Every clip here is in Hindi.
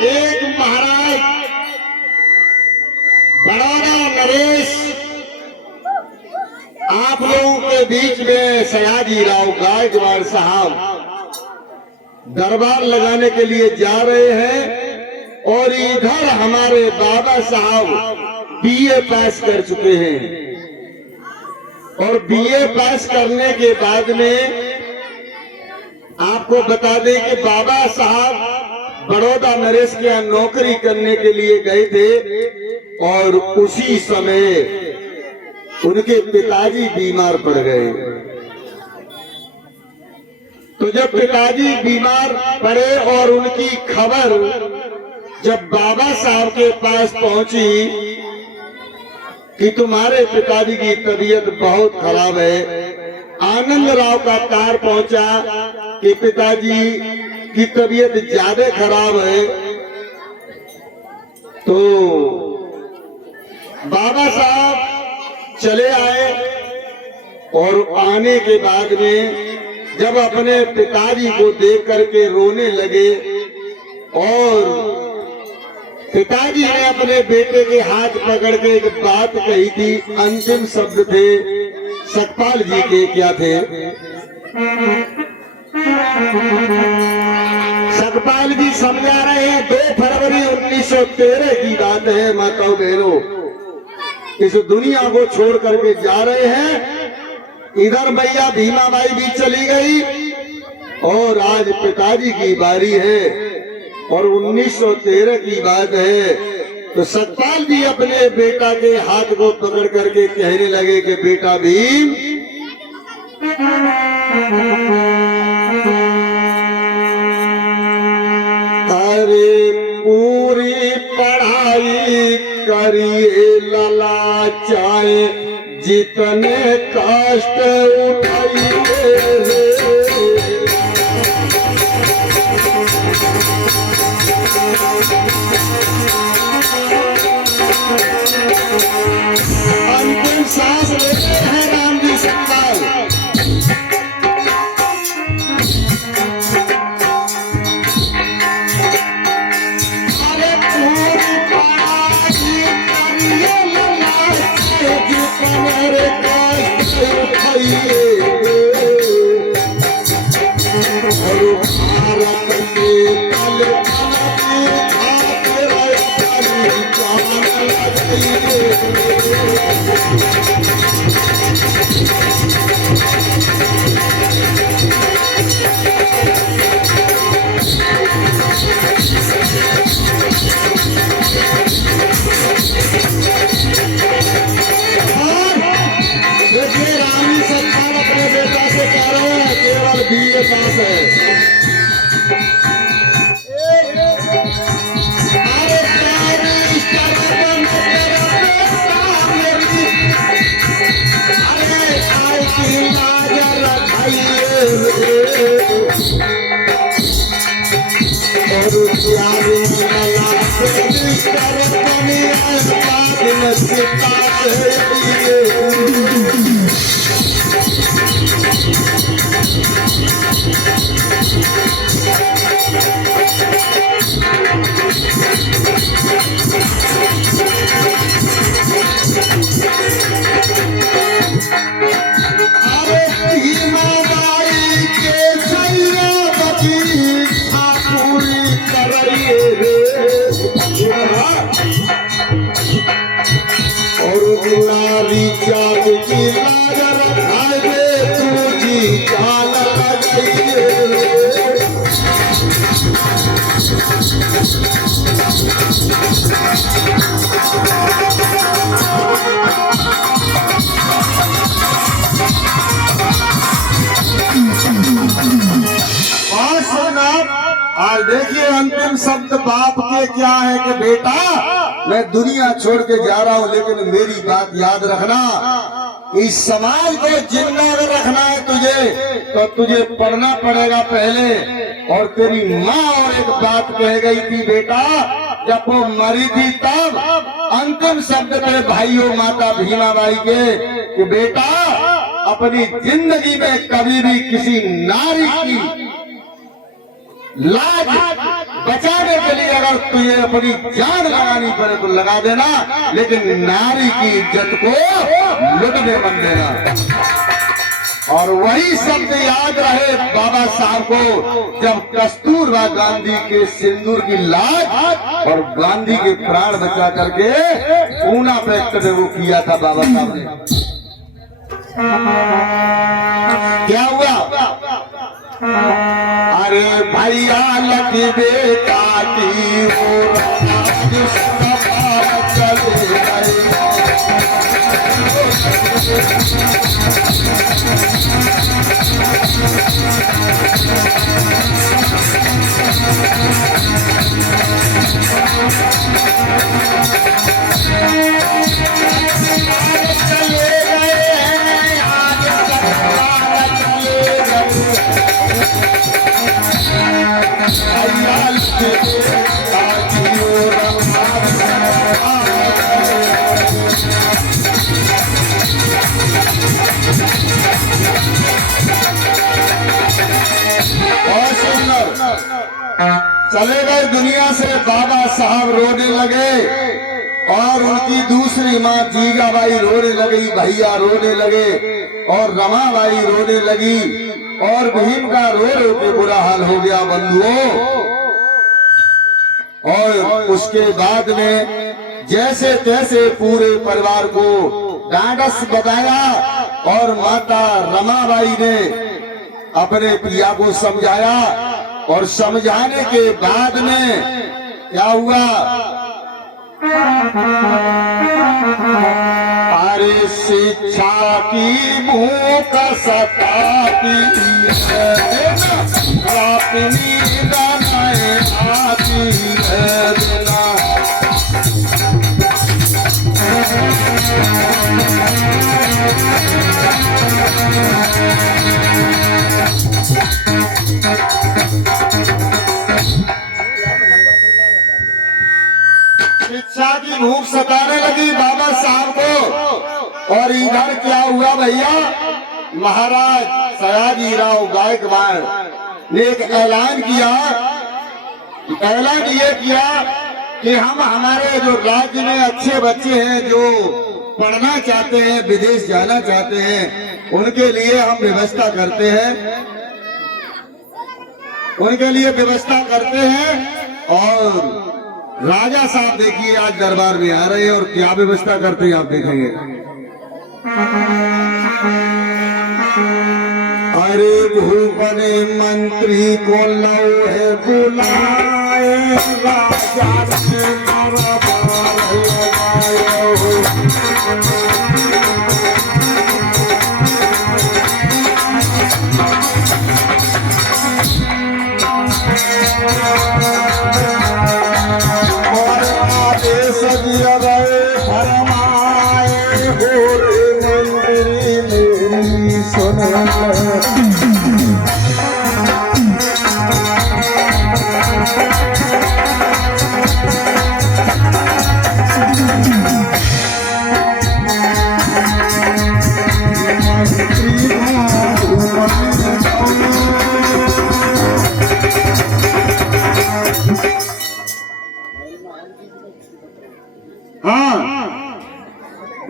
एक महाराज बड़ौदा नरेश आप लोगों के बीच में सयाजी राव गायकवाड़ साहब दरबार लगाने के लिए जा रहे हैं और इधर हमारे बाबा साहब बीए पास कर चुके हैं और बीए पास करने के बाद में आपको बता दें कि बाबा साहब बड़ौदा नरेश के यहाँ नौकरी करने के लिए गए थे और उसी समय उनके पिताजी बीमार पड़ गए। तो जब पिताजी बीमार पड़े और उनकी खबर जब बाबा साहब के पास पहुंची कि तुम्हारे पिताजी की तबीयत बहुत खराब है, आनंद राव का कार पहुंचा कि पिताजी की तबीयत ज्यादा खराब है। तो बाबा साहब चले आए और आने के बाद में जब अपने पिताजी को देख करके रोने लगे और पिताजी ने अपने बेटे के हाथ पकड़ के एक बात कही थी, अंतिम शब्द थे सतपाल जी के, क्या थे? सतपाल जी समझा रहे हैं 2 फरवरी 1913 की बात है माताओं बहनों, इस दुनिया को छोड़ करके जा रहे हैं। इधर भैया भीमाबाई भी चली गई और आज पिताजी की बारी है और 1913 की बात है। तो सतपाल जी अपने बेटा के हाथ को पकड़ करके कहने लगे कि बेटा भीम, अरे पूरी पढ़ाई करिए लला, चाहे जितने कष्ट उठाइए, अंतिम सांस लेते हैं राम जी सतपाल। अरे पूरी पढ़ाई करिए लला, जितने कष्ट उठाइए, और भारत के तल रानी सतपाल अपने बेटा से कह रहे हैं केवल बीए पास है। नारी जात की लाज रखाए तुझी जान लगाइए। आज देखिए अंतिम शब्द बाप के क्या है कि बेटा मैं दुनिया छोड़ के जा रहा हूं, लेकिन मेरी बात याद रखना, इस समाज को जिंदा अगर रखना है तुझे तो तुझे पढ़ना पड़ेगा पहले। और तेरी माँ और एक बात कह गई थी बेटा, जब वो मरी थी तब अंतिम शब्द थे भाइयों माता भीमाबाई के कि बेटा अपनी जिंदगी में कभी भी किसी नारी की लाज बचाने के लिए अगर तुझे अपनी जान लगानी पड़े तो लगा देना, लेकिन नारी की इज्जत को लुटने मत देना। और वही शब्द याद रहे बाबा साहब को, जब कस्तूरबा गांधी के सिंदूर की लाज और गांधी के प्राण बचा करके पूना फैक्ट में वो किया था बाबा साहब ने। क्या हुआ? अरे भैया लखी बेटा की चले गए। चले गए दुनिया से बाबा साहब रोने लगे, और उनकी दूसरी माँ जीजाबाई रोने लगी, भैया रोने लगे, और रमाबाई रोने लगी, और भीम का रो रो के बुरा हाल हो गया बंधुओं। और उसके बाद में जैसे तैसे पूरे परिवार को ढांढस बताया, और माता रमाबाई ने अपने पिया को समझाया, और समझाने के बाद में क्या हुआ? अरे शिक्षा की भूख सताती है, अपनी बनाए आती है ना। शिक्षा की भूख सताने लगी बाबा साहब को। और इधर क्या हुआ भैया? महाराज सयाजीराव गायकवाड़ ने एक ऐलान किया। ऐलान ये किया कि हम हमारे जो राज्य में अच्छे बच्चे हैं जो पढ़ना चाहते हैं, विदेश जाना चाहते हैं, उनके लिए हम व्यवस्था करते हैं, उनके लिए व्यवस्था करते हैं। और राजा साहब देखिए आज दरबार में आ रहे हैं और क्या व्यवस्था करते हैं आप देखेंगे। अरे भूपन मंत्री को लौहे बुलाए, राजा ने दरबार लगाए।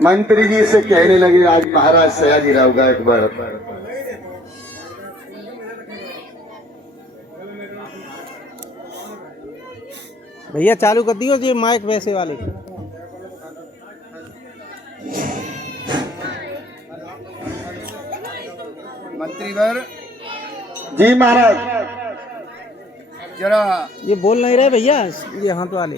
मंत्री जी से कहने लगे आज महाराज सयाजीराव गायकवाड़। भैया चालू कर दियो ये माइक वैसे वाले। मंत्रीवर जी महाराज। जरा ये बोल नहीं रहे भैया, ये हाथ वाले।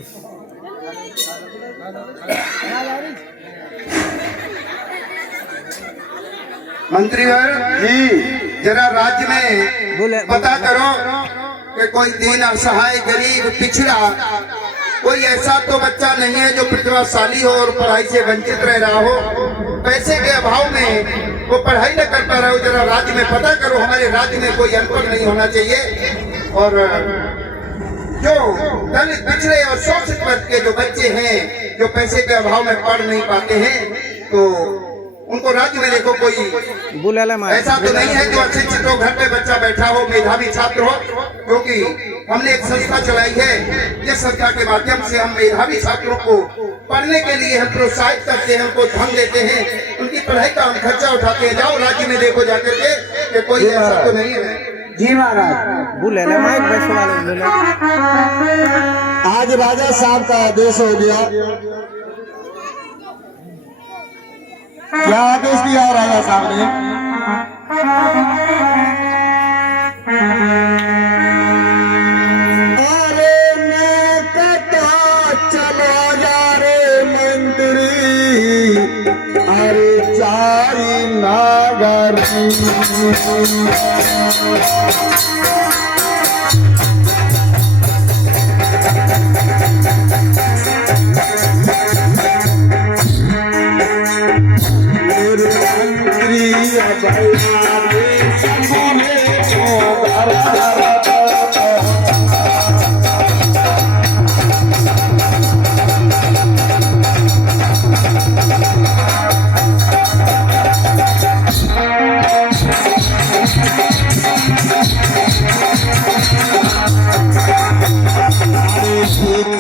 मंत्रीवर जी जरा राज्य में बोले पता करो कि कोई दीन असहाय गरीब पिछड़ा कोई ऐसा तो बच्चा नहीं है जो प्रतिभाशाली हो और पढ़ाई से वंचित रह रहा हो, पैसे के अभाव में वो पढ़ाई न कर पा रहा हो। जरा राज्य में पता करो, हमारे राज्य में कोई अनपढ़ नहीं होना चाहिए। और जो दलित पिछड़े और शोषित वर्ग के जो बच्चे हैं जो पैसे के अभाव में पढ़ नहीं पाते हैं, तो उनको राज्य में देखो कोई बुलाला ऐसा तो नहीं है जो अशिक्षित हो, घर पे बच्चा बैठा हो, मेधावी छात्र हो। क्योंकि हमने एक संस्था चलाई है, जिस संस्था के माध्यम से हम मेधावी छात्रों को पढ़ने के लिए हम प्रोत्साहित करते हैं, उनको धन देते हैं, उनकी पढ़ाई का हम खर्चा उठाते हैं। जाओ राज्य में देखो जाकर के कि कोई ऐसा तो नहीं है। जी महाराज। बुलाला माइक वैसे वाले बोले। आज राजा साहब का आदेश हो गया। क्या आदेश दिया राजा साहब ने? अरे मैं कटा चलो जा रे मंत्री, अरे चारी नागर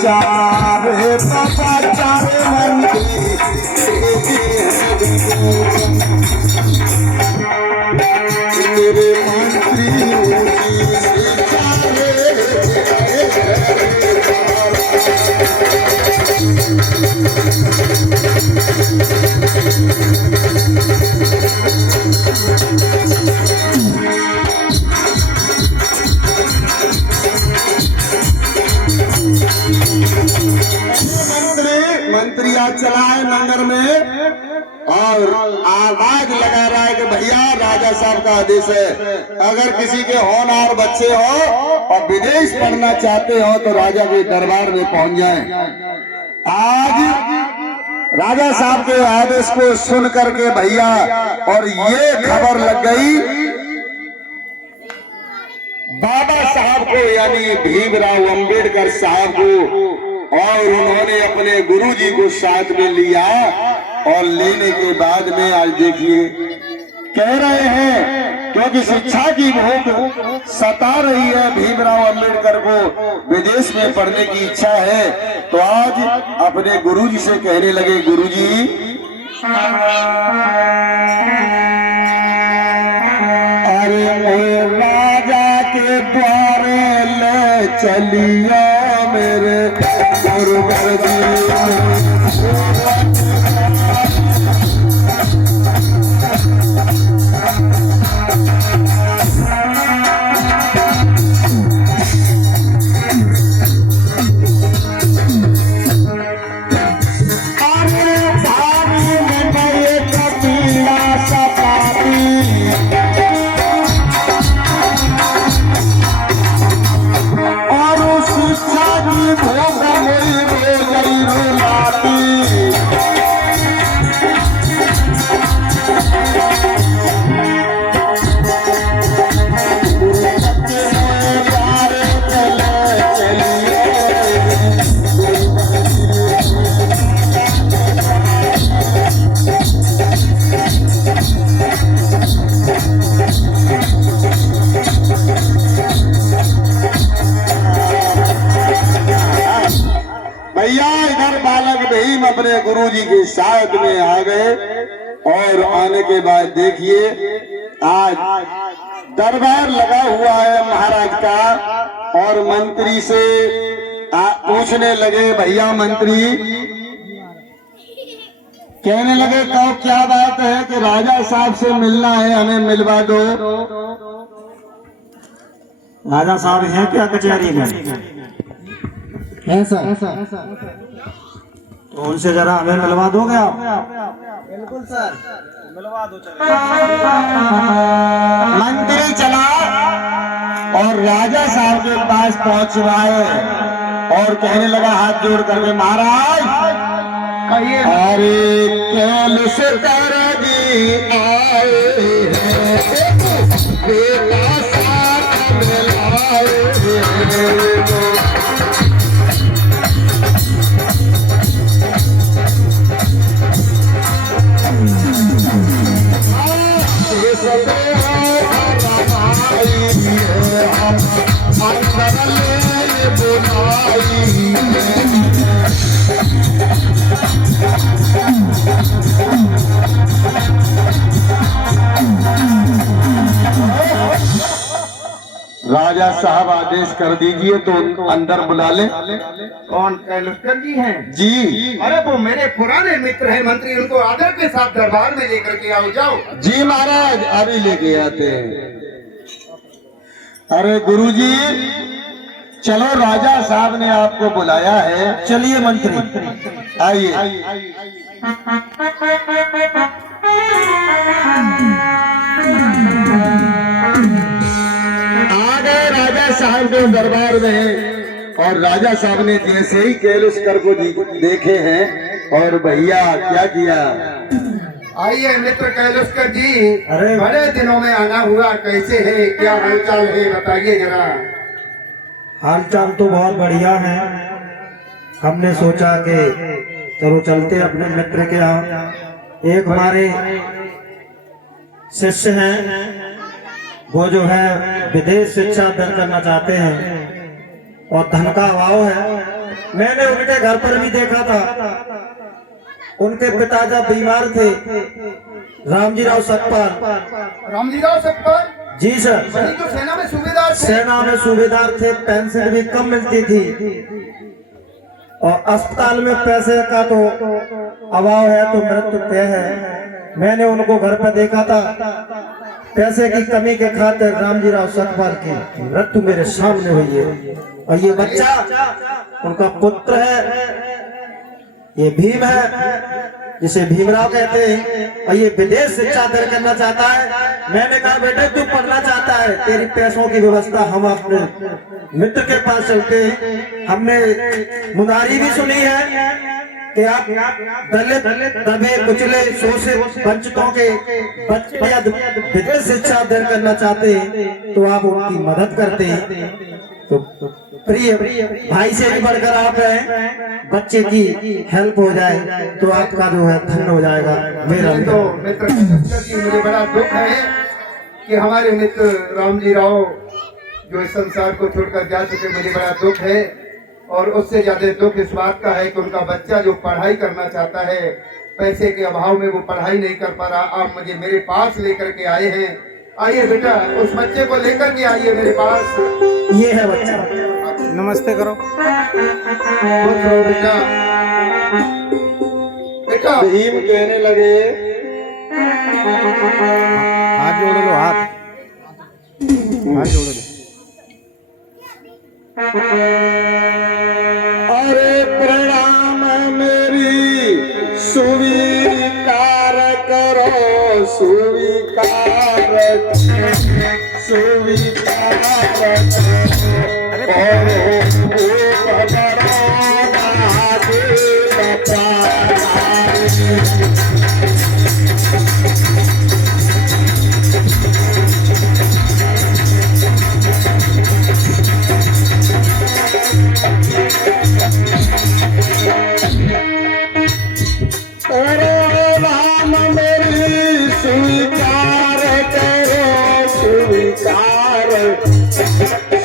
चारे पापा चारे मंत्री मेरे मंत्री मंत्री आज चला है नगर में और आवाज लगा रहा है कि भैया राजा साहब का आदेश है, अगर किसी के होनहार बच्चे हो और विदेश पढ़ना चाहते हो तो राजा के दरबार में पहुंच जाएं। आज राजा साहब के आदेश को सुन करके भैया और ये खबर लग गई बाबा साहब को, यानी भीमराव अंबेडकर साहब को, और उन्होंने अपने गुरुजी को साथ में लिया। और लेने के बाद में आज देखिए कह रहे हैं, क्योंकि शिक्षा की भूख सता रही है, भीमराव अंबेडकर को विदेश में पढ़ने की इच्छा है, तो आज अपने गुरुजी से कहने लगे, गुरुजी अरे राजा के द्वारे ले चलिया मेरे गुरुवर जी। भैया इधर बालक भीम अपने गुरुजी के साथ में आ गए और आने के बाद देखिए आज दरबार लगा हुआ है महाराज का, और मंत्री से पूछने लगे, भैया मंत्री कहने लगे कहो क्या बात है कि राजा साहब से मिलना है, हमें मिलवा दो। राजा साहब हैं क्या कचहरी में? ऐसा तो उनसे जरा हमें मिलवा दोगे आप? बिल्कुल सर, मिलवा दो। मंत्री चला और राजा साहब के पास पहुंचवाए और कहने लगा हाथ जोड़ करके, महाराज अरे कैलस कर जी आए हैं, बेटा साथ मिलाए हैं। राजा साहब आदेश कर दीजिए तो अंदर बुला ले। कौन कैलुस्कर जी हैं? जी। अरे वो मेरे पुराने मित्र हैं मंत्री, उनको आदर के साथ दरबार में लेकर के आओ। जाओ। जी महाराज, अभी लेके आते हैं। अरे गुरुजी चलो, राजा साहब ने आपको बुलाया है। चलिए मंत्री, आइए। आ गए राजा साहब के दरबार में और राजा साहब ने जैसे ही कैलुस्कर को देखे हैं और भैया क्या किया। आइए मित्र कैलुस्कर जी, अरे बड़े दिनों में आना हुआ, कैसे है, क्या हालचाल है, बताइए जरा। हालचाल तो बहुत बढ़िया है। हमने सोचा कि चलो चलते अपने मित्र के यहाँ। एक हमारे शिष्य हैं, वो जो है विदेश शिक्षा दर करना चाहते हैं और धन का अभाव है। मैंने उनके घर पर भी देखा था, उनके पिता जब बीमार थे, रामजी राव सकपाल। रामजी राव सकपाल जी सर, वही जो सेना में सूबेदार थे। सेना में सूबेदार थे, पेंशन भी कम मिलती थी और अस्पताल में पैसे का तो अभाव है, तो मृत्यु तय है। मैंने उनको घर पर देखा था, पैसे की कमी के खातिर रामजी राव सकपाल की मृत्यु मेरे सामने हुई है। और ये बच्चा उनका पुत्र है, ये भीम है जिसे भीमराव कहते हैं, और ये विदेश शिक्षा दर करना चाहता है। मैंने कहा बेटे तू पढ़ना चाहता है, तेरी पैसों की व्यवस्था हम अपने मित्र के पास चलते हैं। हमने मुनारी भी सुनी है कि आप दलित, दबे, कुचले, शोषित, वंचितों के बच्चे विदेश शिक्षा दर करना चाहते हैं, तो आप उनकी मदद करते हैं। तो प्रिय भाई से भी बढ़कर आप हैं, बच्चे की हेल्प हो जाए तो आपका जो है धन्य हो जाएगा। मेरा तो मित्र कैलुस्कर जी, मुझे बड़ा दुख है कि हमारे मित्र रामजी राव जो इस संसार को छोड़कर जा चुके, मुझे बड़ा दुख है। और उससे ज्यादा दुख इस बात का है कि उनका बच्चा जो पढ़ाई करना चाहता है, पैसे के अभाव में वो पढ़ाई नहीं कर पा रहा। आप मुझे मेरे पास लेकर के आए हैं। आइए बेटा, उस बच्चे को लेकर के आइए मेरे पास। ये है बच्चा, नमस्ते करो। खुश रहो बेटा। बेटा भीम कहने लगे, हाथ जोड़ लो, हाथ जोड़ लो। अरे प्रणाम मेरी स्वीकार करो, स्वीकार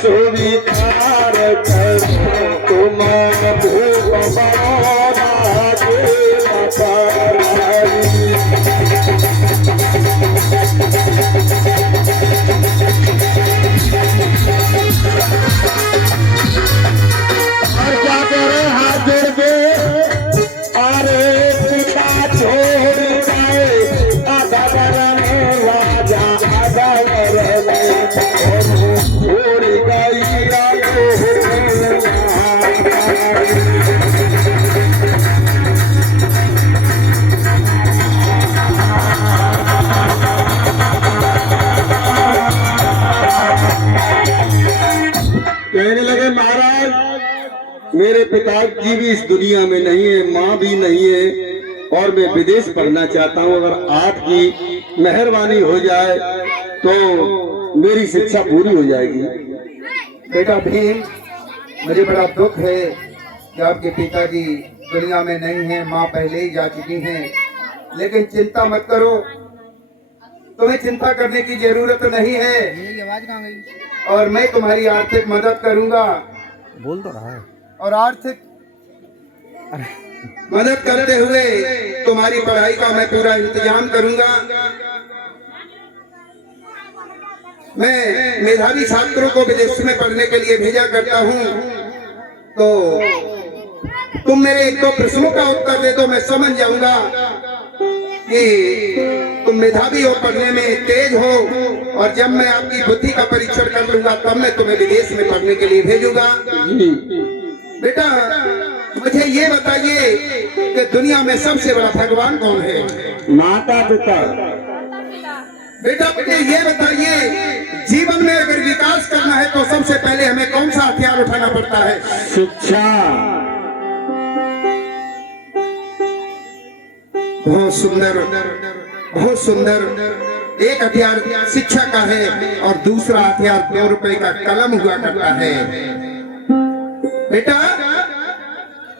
स्वीकार करो, तुम भूप और क्या करे, हाथ जोड़ के अरे पिता पिताजी भी इस दुनिया में नहीं है, माँ भी नहीं है और मैं विदेश पढ़ना चाहता हूँ। अगर आपकी मेहरबानी हो जाए तो मेरी शिक्षा पूरी हो जाएगी। बेटा भीम, मुझे बड़ा दुख है कि आपके पिताजी दुनिया में नहीं हैं, माँ पहले ही जा चुकी हैं। लेकिन चिंता मत करो, तुम्हें चिंता करने की जरूरत नहीं है और मैं तुम्हारी आर्थिक मदद करूंगा। बोल तो रहा है। और आर्थिक मदद करते हुए तुम्हारी पढ़ाई का मैं पूरा इंतजाम करूंगा। मैं मेधावी छात्रों को विदेश में पढ़ने के लिए भेजा करता हूं, तो तुम मेरे एक दो प्रश्नों का उत्तर दे दो, मैं समझ जाऊंगा कि तुम मेधावी हो, पढ़ने में तेज हो, और जब मैं आपकी बुद्धि का परीक्षण कर लूंगा तब मैं तुम्हें विदेश में पढ़ने के लिए भेजूंगा। बेटा मुझे ये बताइए कि दुनिया में सबसे बड़ा भगवान कौन है? माता पिता। बेटा मुझे ये बताइए, जीवन में अगर विकास करना है तो सबसे पहले हमें कौन सा हथियार उठाना पड़ता है? शिक्षा। बहुत सुंदर, बहुत सुंदर। एक हथियार शिक्षा का है और दूसरा हथियार 2 रुपए का कलम हुआ करता है। बेटा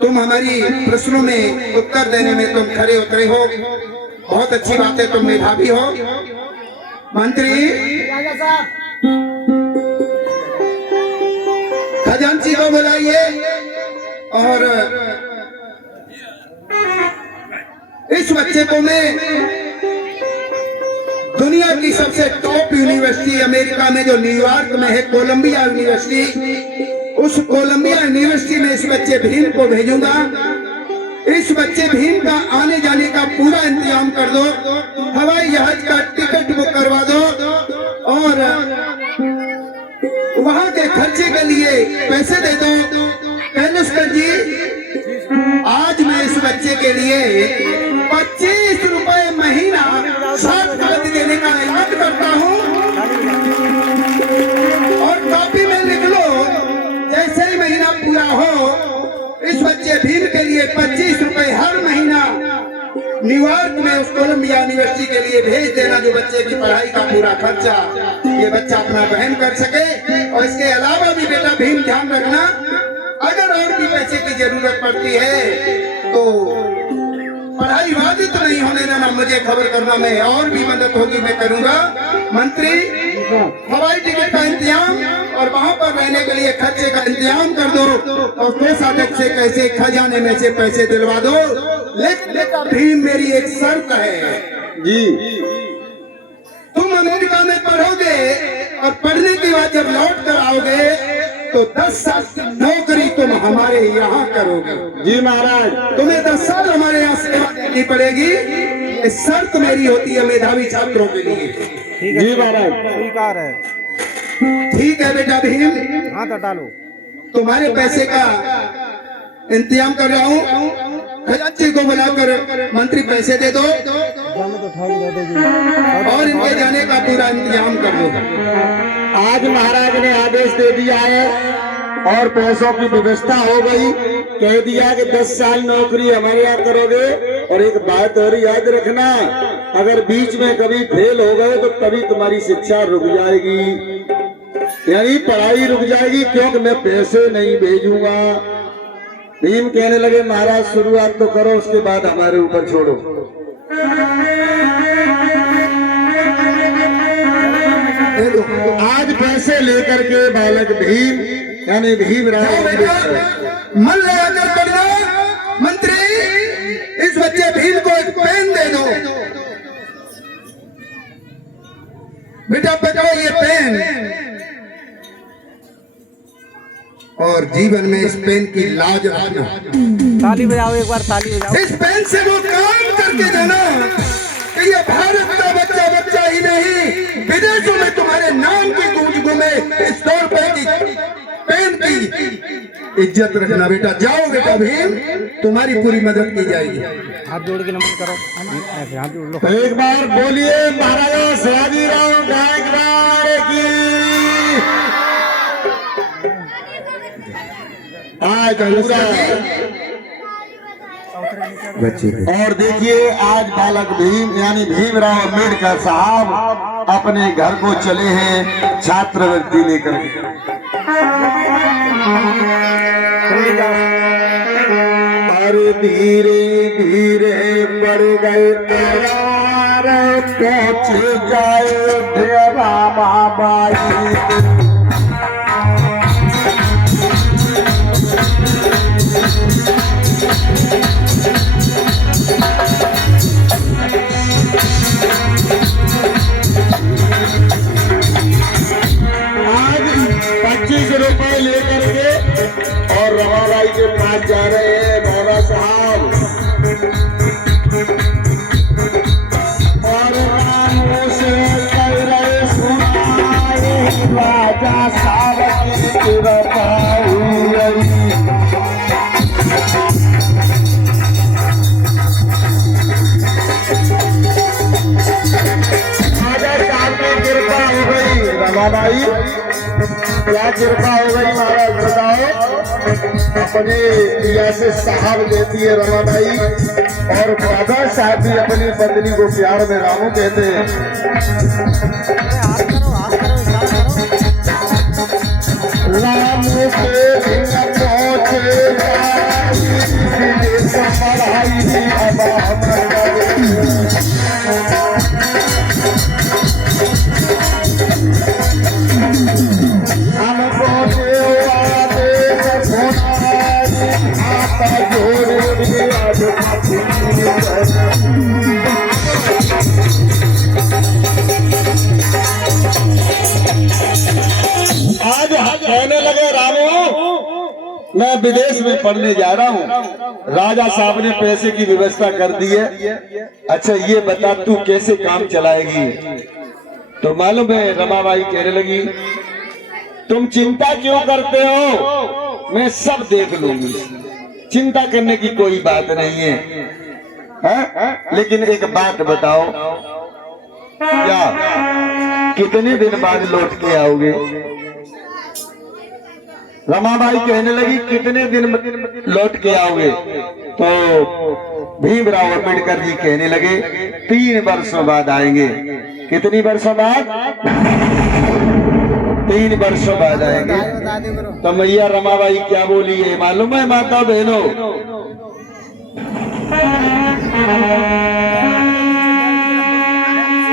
तुम हमारी प्रश्नों में उत्तर देने में तुम खरे उतरे हो, बहुत अच्छी बात है, तुम मेधावी हो। मंत्री खजांची को बुलाइए और इस बच्चे को मैं दुनिया की सबसे टॉप यूनिवर्सिटी अमेरिका में जो न्यूयॉर्क में है, कोलंबिया यूनिवर्सिटी, उस कोलंबिया यूनिवर्सिटी में इस बच्चे भीम को भेजूंगा। इस बच्चे भीम का आने जाने का पूरा इंतजाम कर दो, हवाई जहाज का टिकट बुक करवा दो और वहां के खर्चे के लिए पैसे दे दो। कैलुस्कर जी, आज मैं इस बच्चे के लिए 25 रुपए महीना छात्रवृत्ति देने का ऐलान करता हूँ और कॉपी में लिख लो, जैसे ही महीना पूरा हो इस बच्चे भीम के लिए 25 रुपए हर महीना न्यूयॉर्क में उस कोलंबिया यूनिवर्सिटी के लिए भेज देना, जो बच्चे की पढ़ाई का पूरा खर्चा ये बच्चा अपना वहन कर सके। और इसके अलावा भी बेटा भीम ध्यान रखना, अगर और भी पैसे की जरूरत पड़ती है तो पढ़ाई बाधित नहीं होने देना, मुझे खबर करना, मैं और भी मदद होगी मैं करूंगा। मंत्री हवाई टिकट का इंतजाम और वहां पर रहने के लिए खर्चे का इंतजाम कर दो और कोषाध्यक्ष से कैसे खजाने में से पैसे दिलवा दो। लेकिन भीम मेरी एक शर्त है जी, तुम अमेरिका में पढ़ोगे और पढ़ने के बाद जब लौट कर आओगे तो 10 साल की नौकरी तुम हमारे यहाँ करोगे। जी महाराज। तुम्हें 10 साल हमारे यहाँ सेवा देनी पड़ेगी, ये शर्त मेरी होती है मेधावी छात्रों के लिए। ठीक है जी महाराज। स्वीकार है। ठीक है बेटा भीम, हाथ हटा लो। तुम्हारे पैसे का इंतजाम कर रहा हूँ, खजांची को बुलाकर मंत्री पैसे दे दो जाने तो ठाक दे देगी और इनके जाने का पूरा इंतजाम कर दो। आज महाराज ने आदेश दे दिया है और पैसों की व्यवस्था हो गई, कह दिया कि 10 साल नौकरी हमारे यहाँ करोगे। और एक बात और याद रखना, अगर बीच में कभी फेल हो गए तो तभी तुम्हारी शिक्षा रुक जाएगी, यानी पढ़ाई रुक जाएगी, क्योंकि मैं पैसे नहीं भेजूंगा। भीम कहने लगे महाराज शुरुआत तो करो, उसके बाद हमारे ऊपर छोड़ो। आज पैसे लेकर के बालक भीम यानी भीम राय मन लगाकर पढ़ना। मंत्री इस बच्चे भीम को एक पेन दे दो। बेटा पकड़ो ये पेन और जीवन में इस पेन की लाज रखना। ताली बजाओ, एक बार ताली बजाओ। इस पेन से वो काम करके देना कि ये भारत का बच्चा बच्चा ही नहीं, विदेशों में तुम्हारे नाम की गूंज घूमे। इस 2 रुपए की पेन की इज्जत रखना। बेटा जाओ बेटा भीम, तुम्हारी पूरी मदद की जाएगी। हाथ जोड़ के नमन करो, ऐसे हाथ जोड़ लो। एक बार बोलिए महाराजा शिवाजीराव गायकवाड़ की। आज पूरा और देखिए आज बालक भीम यानी भीमराव अम्बेडकर साहब अपने घर को चले हैं छात्रवृत्ति लेकर। अरे धीरे धीरे पड़ गए पहुंच जाए रामा बाई। ₹25 लेकर के और रमाबाई के पास जा रहे हैं मौला साहब और रामों से कह रहे सुनाए राजा साहब की कृपाई। राजा साहब की कृपा हो गई रमाबाई, क्या कृपा हो गई महाराज बताओ। अपने पिया से साहब देती है रमाबाई और बाबा साहब भी अपनी पत्नी को प्यार में रामू कहते हैं। रामू के आज कहने लगे रामू मैं विदेश में पढ़ने जा रहा हूँ, राजा साहब ने पैसे की व्यवस्था कर दी है। अच्छा ये बता तू कैसे काम चलाएगी। तो मालूम है रमाबाई कहने लगी तुम चिंता क्यों करते हो, मैं सब देख लूंगी, चिंता करने की कोई बात नहीं है? लेकिन एक बात बताओ क्या कितने दिन बाद लौट के आओगे। रमाबाई कहने लगी कितने दिन लौट के आओगे। तो भीमराव अम्बेडकर जी कहने लगे 3 वर्षों बाद आएंगे। कितनी वर्षों बाद? 3 वर्षों बाद आएंगे। तो मैया रमाबाई क्या बोली है मालूम है माता बहनों?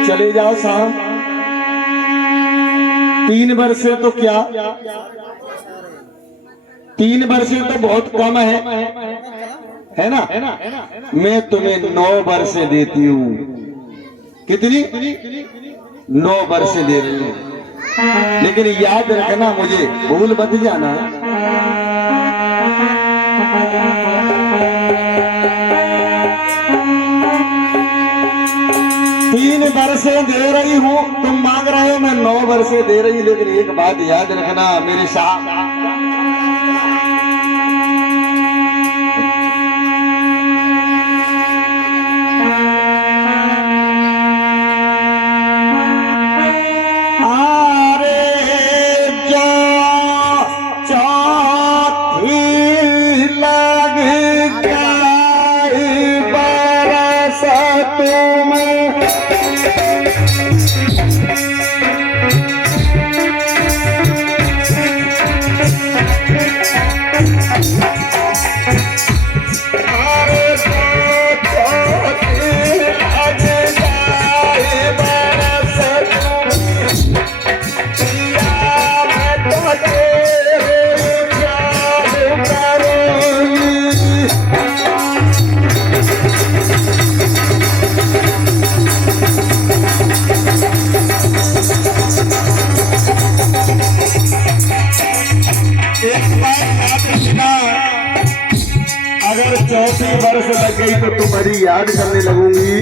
चले जाओ साहब, 3 वर्ष से तो क्या, 3 वर्ष से तो बहुत कम है ना? मैं तुम्हें 9 वर्ष देती हूँ। कितनी? 9 वर्ष दे रही हूँ, लेकिन याद रखना मुझे भूल मत जाना। 3 वर्ष दे रही हूँ, तुम मांग रहे हो मैं 9 वर्ष दे रही, लेकिन एक बात याद रखना मेरे साथ, अगर 34 वर्ष लग गई तो तुम्हारी याद करने लगूंगी।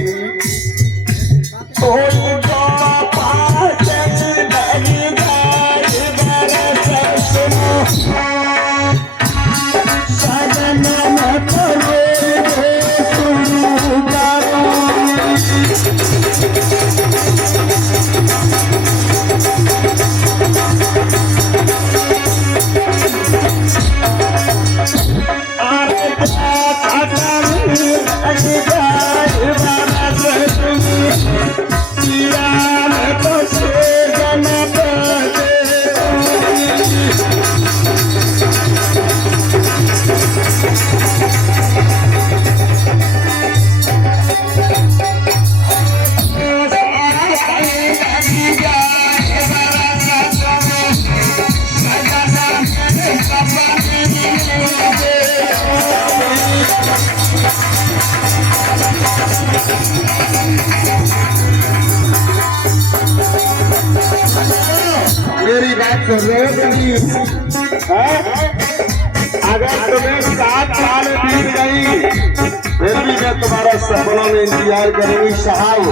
रोशनी है। अगर तुम्हें 7 साल बीत गई फिर भी मैं तुम्हारा सपनों में इंतजार करूंगी साहब।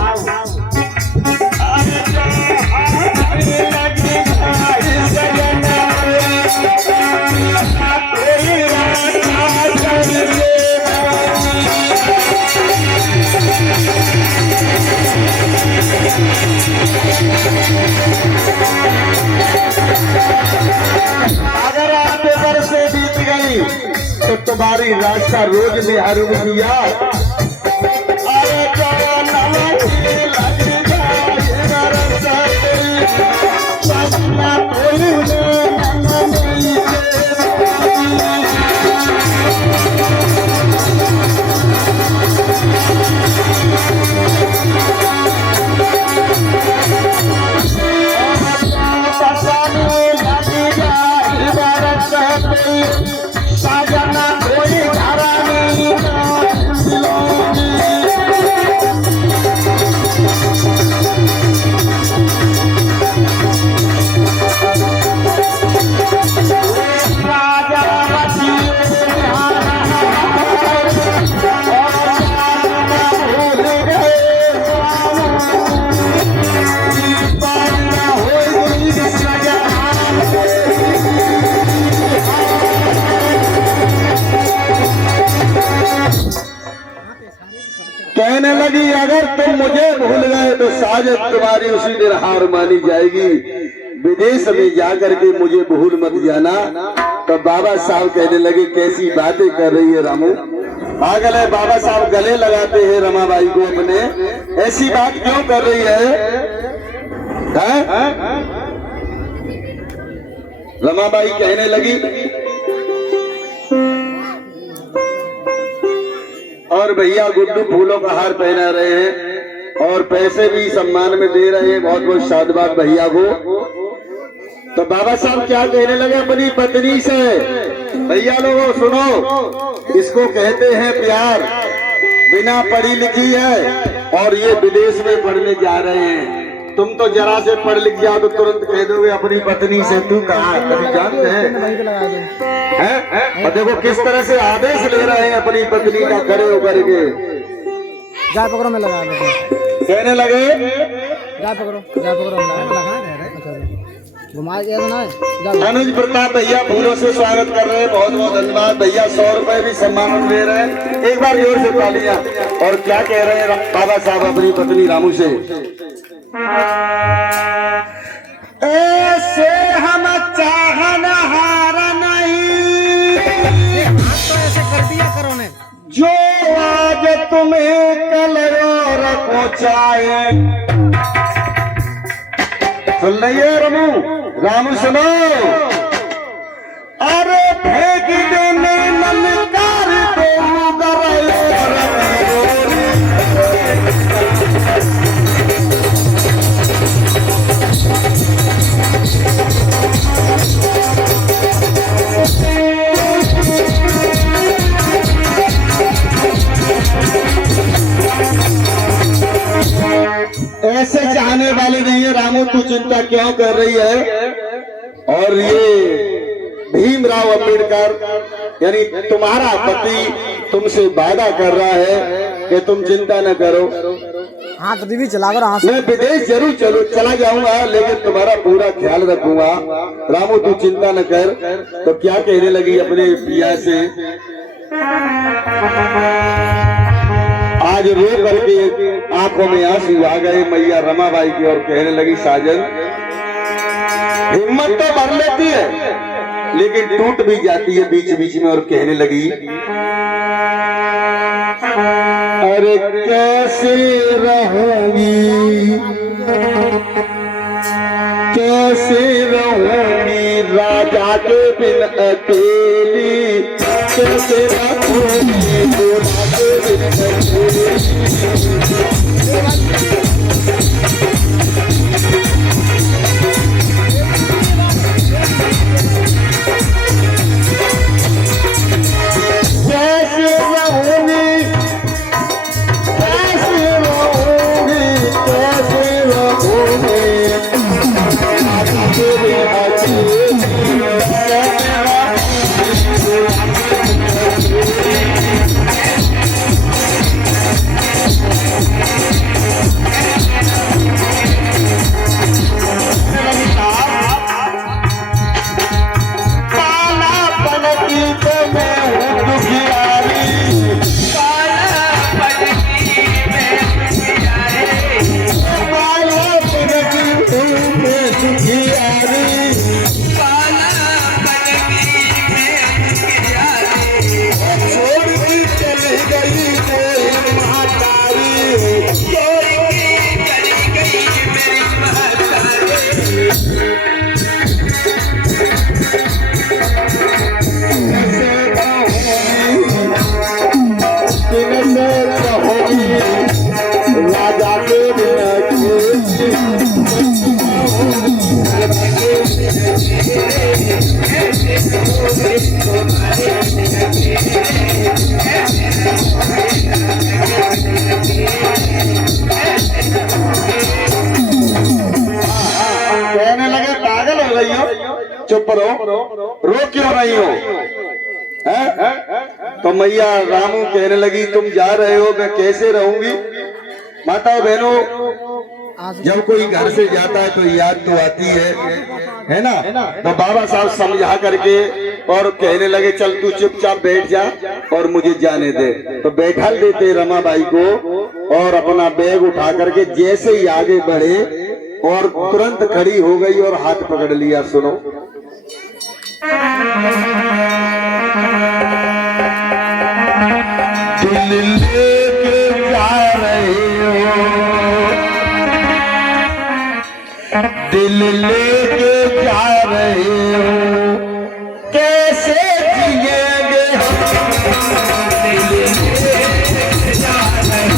अगर आपके बरसे बीत गई तो तुम्हारी रास्ता रोज में हरूम किया। अरे साजना कोई धारा नहीं कहने लगी अगर तुम मुझे भूल गए तो साजत तुम्हारी उसी दिन हार मानी जाएगी। विदेश में जाकर के मुझे भूल मत जाना। तो बाबा साहब कहने लगे कैसी बातें कर रही है रामू, पागल है। बाबा साहब गले लगाते हैं रमाबाई को अपने, ऐसी बात क्यों कर रही है? रमाबाई कहने लगी और भैया गुड्डू फूलों का हार पहना रहे हैं और पैसे भी सम्मान में दे रहे हैं। बहुत बहुत साधुवाद भैया को। तो बाबा साहब क्या कहने लगे अपनी पत्नी से, भैया लोगों सुनो, इसको कहते हैं प्यार। बिना पढ़ी लिखी है और ये विदेश में पढ़ने जा रहे हैं। तुम तो जरा से पढ़ लिख जाओ तो तुरंत कह दोगे अपनी पत्नी से तू कहा, कभी जानते हैं? और देखो किस तरह से आदेश ले रहे हैं अपनी पत्नी का खड़े होकर के। जा पकड़ो में लगा दो। कहने लगे जा पकड़ो घुमा दिया ना। अनुज प्रताप भैया फूलों से स्वागत कर रहे हैं, बहुत बहुत धन्यवाद भैया। 100 रुपए भी सम्मान दे रहे हैं, एक बार जोर से तालियां। और क्या कह रहे हैं बाबा साहब अपनी पत्नी रामू से, ऐसे हम चाहना हार नहीं, तो ऐसे कर दिया करो ने जो आज तुम्हें कल और पहुंचाए। सुन रही रमू, रामू सुनो। अरे फेंक देने नमकार ऐसे चाहने वाले नहीं है रामू, तू चिंता क्यों कर रही है? और ये भीमराव अंबेडकर यानी तुम्हारा पति तुमसे वादा कर रहा है कि तुम चिंता न करो। हाँ तो भी चला कर मैं विदेश जरूर चला जाऊंगा लेकिन तुम्हारा पूरा ख्याल रखूंगा। रामू तू चिंता न कर। तो क्या कहने लगी अपने पिया से, आज रो करके आंखों में आंसू आ गए मैया रमाबाई की और कहने लगी साजन हिम्मत तो भर लेती है लेकिन टूट भी जाती है बीच बीच में। और कहने लगी अरे कैसे रहूंगी राजा के बिन अकेली, कैसे रहूंगी दूल्हा के बिन अकेली। कैसे रहूंगी चुप रहो, रो क्यों रही हो? हैं? तो मैया रामू कहने लगी तुम जा रहे हो, मैं कैसे रहूंगी? माता बहनों, जब कोई घर से जाता है तो याद तो आती है ना? तो बाबा साहब समझा करके और कहने लगे चल तू चुपचाप बैठ जा और मुझे जाने दे। तो बैठा देते रमाबाई को और अपना बैग उठा करके जैसे ही आगे बढ़े और तुरंत खड़ी हो गई और हाथ पकड़ लिया। सुनो, दिल लेके जा रहे हो, दिल लेके जा रहे हो, कैसे जिएंगे हम? दिल लेके जा रहे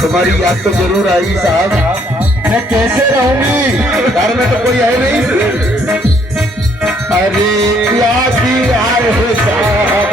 तुम्हारी याद तो जरूर आई साहब, मैं कैसे रहूंगी? घर में तो कोई है नहीं। अरे याद ही आए हो साहब,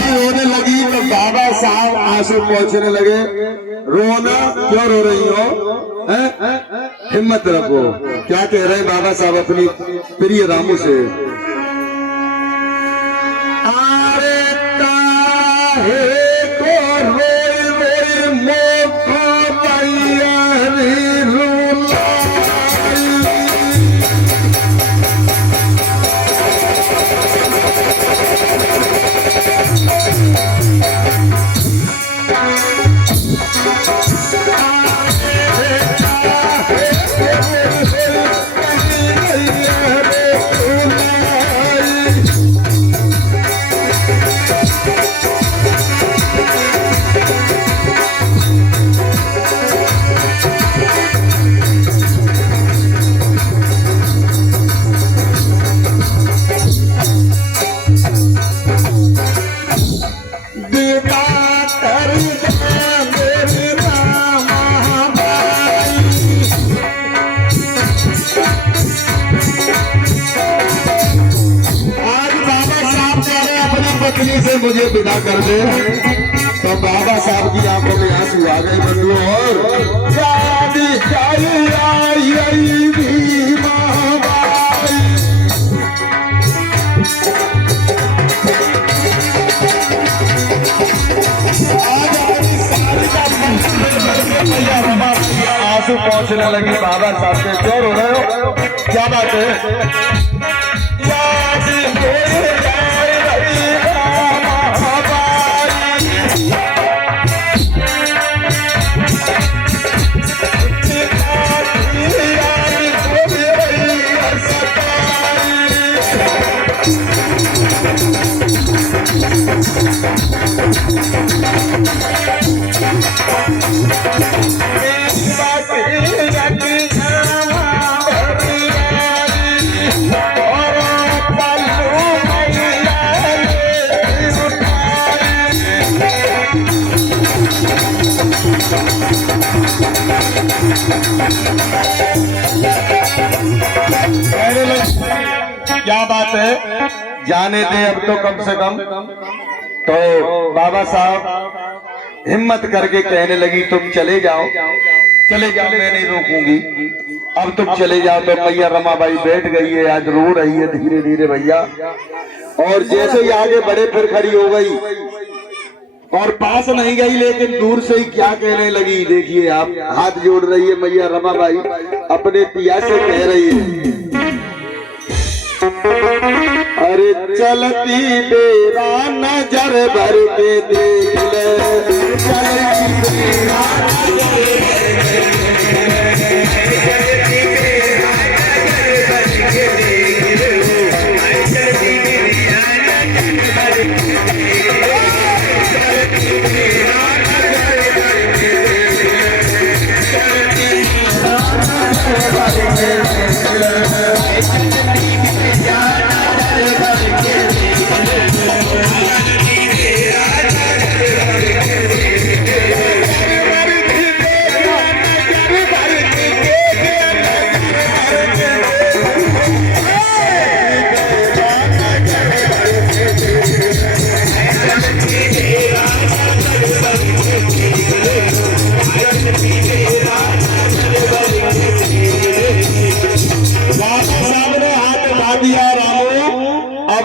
रोने लगी तो बाबा साहब आंसू पहुंचने लगे। रोना क्यों रो रही हो? हिम्मत रखो। क्या कह रहे हैं बाबा साहब अपनी प्रिय रामू से? अरे काहे को रोई रोई मोको तैयारी रूला, से मुझे विदा कर दे। तो बाबा साहब की आंखों में आंसू आ गए बंधुओं, और शादी आंसू पहुंचने लगी बाबा साहब से। क्यों रो रहे हो? क्या बात है? क्या बात है? जाने दे अब तो कम से कम। तो बाबा साहब हिम्मत करके कहने लगी तुम चले जाओ, चले जाओ, मैं नहीं रोकूंगी। अब तुम चले जाओ। तो मैया रमाबाई बैठ गई है, आज रो रही है धीरे धीरे भैया। और जैसे ही आगे बढ़े फिर खड़ी हो गई और पास नहीं गई, लेकिन दूर से ही क्या कहने लगी। देखिए आप, हाथ जोड़ रही है मैया रमाबाई, अपने पिया से कह रही है, अरे चलती बेरा नजर भर के देख ले, चलती बेरा नजर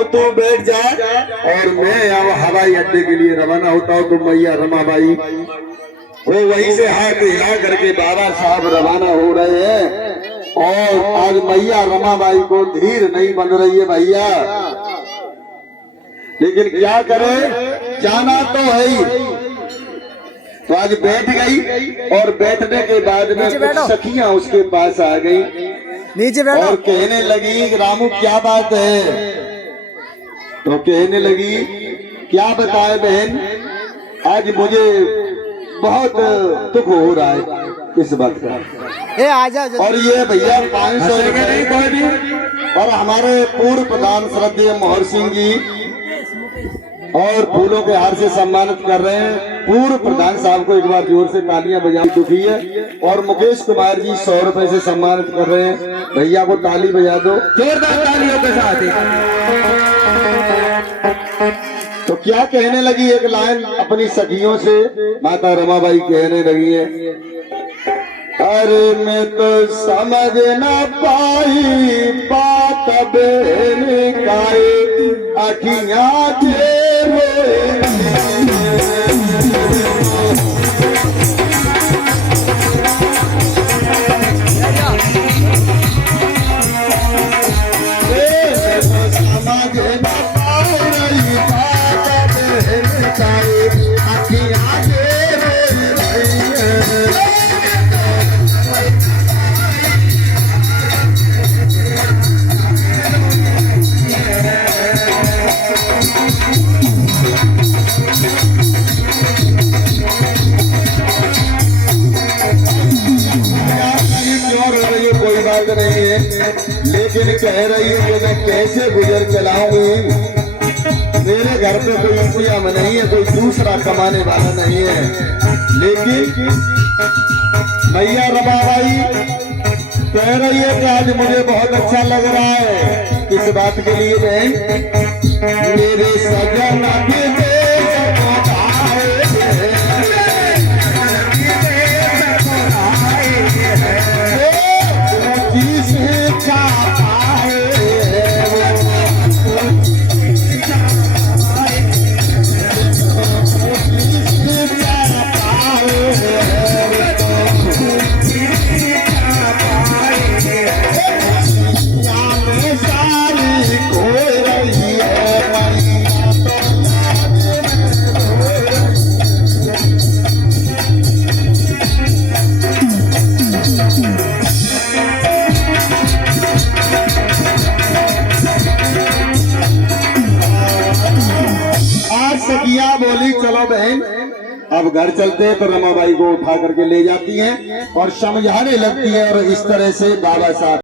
तू बैठ जा और मैं अब हवाई अड्डे के लिए रवाना होता हूँ। तो मैया रमाबाई वो वहीं से हाथ हिला करके बाबा साहब रवाना हो रहे हैं। और आज मैया रमाबाई को धीर नहीं बन रही है भैया, लेकिन क्या करे, जाना तो है ही। तो आज बैठ गई और बैठने के बाद में कुछ सखियां उसके पास आ गई नीचे बैठो और कहने लगी, रामू क्या बात है। तो कहने लगी, क्या बताए बहन, आज मुझे बहुत दुख हो रहा है इस बात का। ए आजा और ये भैया 500 रुपए और हमारे पूर्व प्रधान श्रद्धेय मोहर सिंह जी और फूलों के हार से सम्मानित कर रहे हैं। पूर्व प्रधान साहब को एक बार जोर से तालियां बजा चुकी है। और मुकेश कुमार जी 100 रुपए से सम्मानित कर रहे हैं। भैया को ताली बजा दो जोरदार तालियों के साथ। तो क्या कहने लगी, एक लाइन अपनी सखियों से माता रमाबाई कहने लगी है, अरे मैं तो समझ न पाई बात बहन काए अखियां नहीं है, लेकिन कह रही हूँ कि मैं कैसे गुजर चलाऊंगी। मेरे घर पे कोई इंतजाम नहीं है, कोई दूसरा कमाने वाला नहीं है। लेकिन मैया रमाबाई कह रही है कि आज मुझे बहुत अच्छा लग रहा है। किस बात के लिए बहन, मेरे सजन बोली, चलो बहन अब घर चलते हैं। तो रमाबाई को उठा करके ले जाती हैं और समझाने लगती है। और इस तरह से बाबा साहब